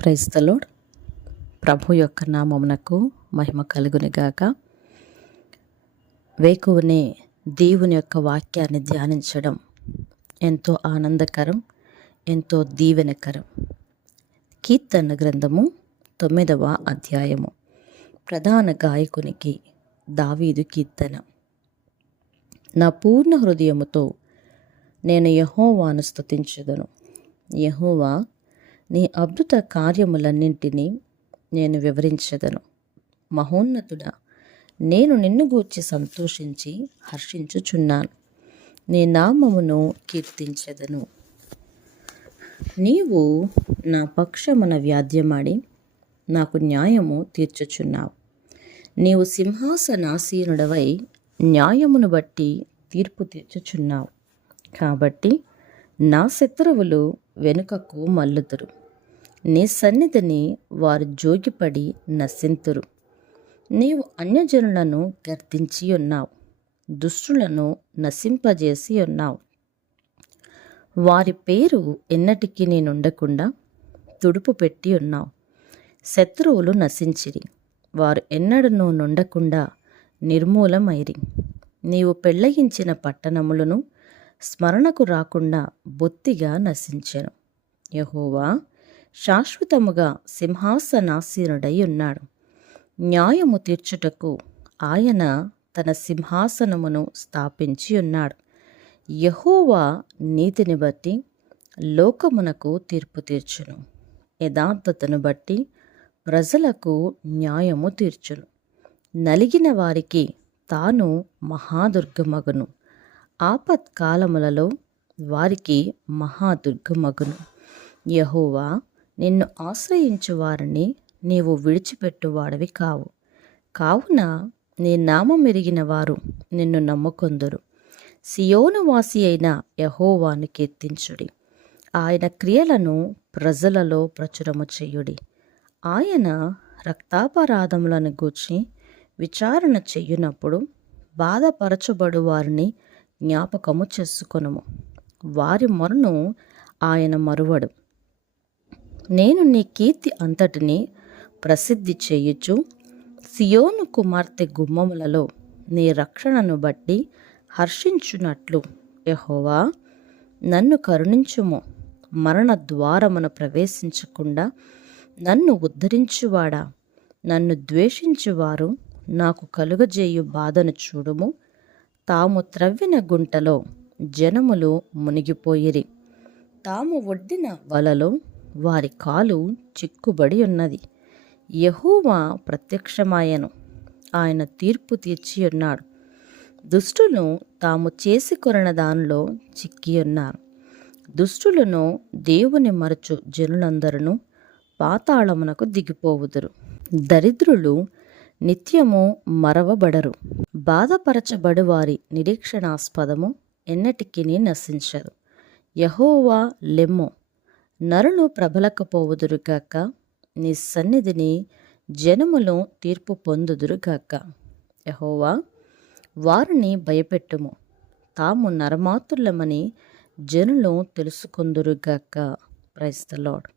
Praise the lord. ప్రభు యొక్క నామమునకు మహిమ కలుగునిగాక. వేకువనే దేవుని యొక్క వాక్యాన్ని ధ్యానించడం ఎంతో ఆనందకరం, ఎంతో దీవెనకరం. కీర్తన గ్రంథము 9వ అధ్యాయము. ప్రధాన గాయకునికి దావీదు కీర్తన. నా పూర్ణ హృదయముతో నేను యెహోవాను స్తుతించెదను. యెహోవా, నీ అద్భుత కార్యములన్నింటినీ నేను వివరించెదను. మహోన్నతుడా, నేను నిన్ను గూర్చి సంతోషించి హర్షించుచున్నాను. నీ నామమును కీర్తించెదను. నీవు నా పక్షమున వ్యాధ్యమాడి నాకు న్యాయము తీర్చుచున్నావు. నీవు సింహాసనాసీనుడవై న్యాయమును బట్టి తీర్పు తీర్చుచున్నావు. కాబట్టి నా శత్రువులు వెనుకకు మల్లుదురు. నీ సన్నిధిని వారు జోగిపడి నశింతురు. నీవు అన్యజనులను గర్దించి ఉన్నావు, దుష్టులను నశింపజేసి ఉన్నావు. వారి పేరు ఎన్నటికీ నేనుండకుండా తుడుపు పెట్టి ఉన్నావు. శత్రువులు నశించిరి, వారు ఎన్నడనూ నుండకుండా నిర్మూలమైరి. నీవు పెళ్ళగించిన పట్టణములను స్మరణకు రాకుండా బొత్తిగా నశించెను. యెహోవా శాశ్వతముగా సింహాసనాసీనుడై ఉన్నాడు. న్యాయము తీర్చుటకు ఆయన తన సింహాసనమును స్థాపించి ఉన్నాడు. యెహోవా నీతిని బట్టి లోకమునకు తీర్పు తీర్చును. యథార్థతను బట్టి ప్రజలకు న్యాయము తీర్చును. నలిగిన వారికి తాను మహాదుర్గమగును. ఆపత్కాలములలో వారికి మహాదుర్గమగును. యెహోవా, నిన్ను ఆశ్రయించు వారిని నీవు విడిచిపెట్టువాడివి కావు. కావున నీ నామమెరిగిన వారు నిన్ను నమ్ముకొందురు. సియోను వాసి అయిన యెహోవాను కీర్తించుడి. ఆయన క్రియలను ప్రజలలో ప్రచురము చేయుడి. ఆయన రక్తాపరాధములను గూర్చి విచారణ చెయ్యునప్పుడు బాధపరచబడు వారిని జ్ఞాపకము చేసుకొనుము. వారి మొరను ఆయన మరువడు. నేను నీ కీర్తి అంతటిని ప్రసిద్ధి చేయుచు సియోను కుమార్తె గుమ్మములలో నీ రక్షణను బట్టి హర్షించున్నట్లు, యెహోవా, నన్ను కరుణించుము. మరణ ద్వారమున ప్రవేశించకుండా నన్ను ఉద్ధరించువాడా, నన్ను ద్వేషించువారు నాకు కలుగజేయు బాధను చూడుము. తాము త్రవ్విన గుంటలో జనములు మునిగిపోయిరి. తాము ఒడ్డిన వలలో వారి కాలు చిక్కుబడి ఉన్నది. యెహోవా ప్రత్యక్షమాయెను, ఆయన తీర్పు తీర్చి ఉన్నాడు. దుష్టులు తాము చేసుకొనిన దానిలో చిక్కి ఉన్నారు. దుష్టులను దేవుని మరచు జనులందరూ పాతాళమునకు దిగిపోవుదురు. దరిద్రులు నిత్యము మరవబడరు. బాధపరచబడు వారి నిరీక్షణాస్పదము ఎన్నటికీ నశించదు. యెహోవా లెమ్ము, నరులు ప్రబలకపోవుదురుగాక. నీ సన్నిధిని జనములు తీర్పు పొందుదురుగాక. యెహోవా, వారిని భయపెట్టుము. తాము నరమాతులమని జనులు తెలుసుకొందురుగాక. Praise the lord.